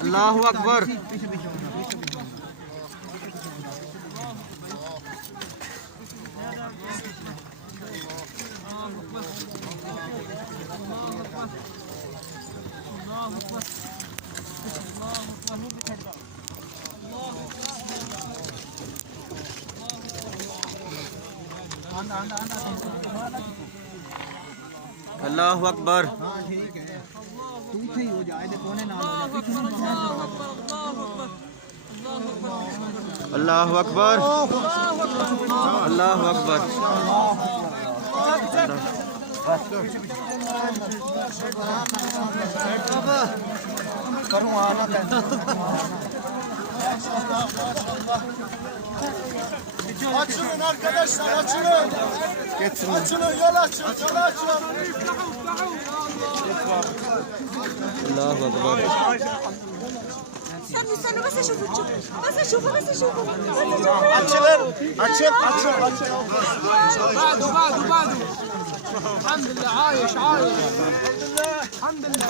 अल्लाहु अकबर। अल्लाहु अकबर। हाँ ठीक है, पीछे ही हो जाए, कोने ना हो जाए। अल्लाहु अकबर। अल्लाहु अकबर। करूँ आना Açılın arkadaşlar, açılın. Açılın, yol açın, yol açın. अल्लाहु अकबर। استنوا بس اشوفوا بس اشوفوا Açılın, açıl, açıl, açıl. بعده الحمد لله عايش الحمد لله